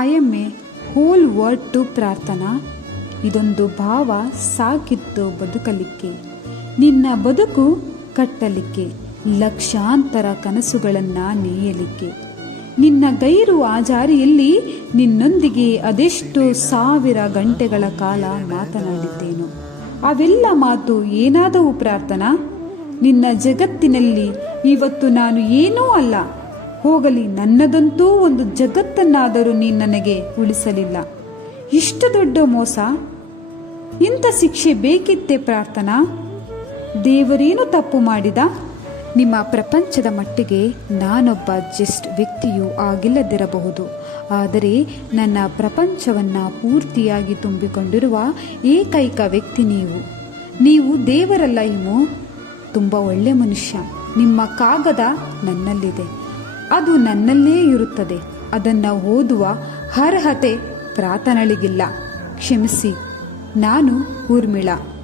I am a whole word to Prarthana. ಇದೊಂದು ಭಾವ ಸಾಕಿತ್ತು ಬದುಕಲಿಕ್ಕೆ. ನಿನ್ನ ಬದುಕು ಕಟ್ಟಲಿಕ್ಕೆ, ಲಕ್ಷಾಂತರ ಕನಸುಗಳನ್ನು ನೇಯಲಿಕ್ಕೆ. ನಿನ್ನ ಗೈರು ಆಜಾರಿಯಲ್ಲಿ ನಿನ್ನೊಂದಿಗೆ ಅದೆಷ್ಟು ಸಾವಿರ ಗಂಟೆಗಳ ಕಾಲ ಮಾತನಾಡಿದ್ದೇನು. ಅವೆಲ್ಲ ಮಾತು ಏನಾದವು ಪ್ರಾರ್ಥನಾ? ನಿನ್ನ ಜಗತ್ತಿನಲ್ಲಿ ಇವತ್ತು ನಾನು ಏನೂ ಅಲ್ಲ. ಹೋಗಲಿ, ನನ್ನದಂತೂ ಒಂದು ಜಗತ್ತನ್ನಾದರೂ ನೀ ನನಗೆ ಉಳಿಸಲಿಲ್ಲ. ಇಷ್ಟು ದೊಡ್ಡ ಮೋಸ? ಇಂಥ ಶಿಕ್ಷೆ ಬೇಕಿತ್ತೆ ಪ್ರಾರ್ಥನಾ? ದೇವರೇನು ತಪ್ಪು ಮಾಡಿದ? ನಿಮ್ಮ ಪ್ರಪಂಚದ ಮಟ್ಟಿಗೆ ನಾನೊಬ್ಬ ಜಸ್ಟ್ ವ್ಯಕ್ತಿಯೂ ಆಗಿಲ್ಲದಿರಬಹುದು. ಆದರೆ ನನ್ನ ಪ್ರಪಂಚವನ್ನು ಪೂರ್ತಿಯಾಗಿ ತುಂಬಿಕೊಂಡಿರುವ ಏಕೈಕ ವ್ಯಕ್ತಿ ನೀವು. ನೀವು ದೇವರಲ್ಲ ಇಮೋ. ತುಂಬ ಒಳ್ಳೆ ಮನುಷ್ಯ. ನಿಮ್ಮ ಕಾಗದ ನನ್ನಲ್ಲಿದೆ. ಅದು ನನ್ನಲ್ಲೇ ಇರುತ್ತದೆ. ಅದನ್ನು ಓದುವ ಅರ್ಹತೆ ಪ್ರಾರ್ಥನಳಿಗಿಲ್ಲ ಕ್ಷಮಿಸಿ. ನಾನು ಊರ್ಮಿಳಾ.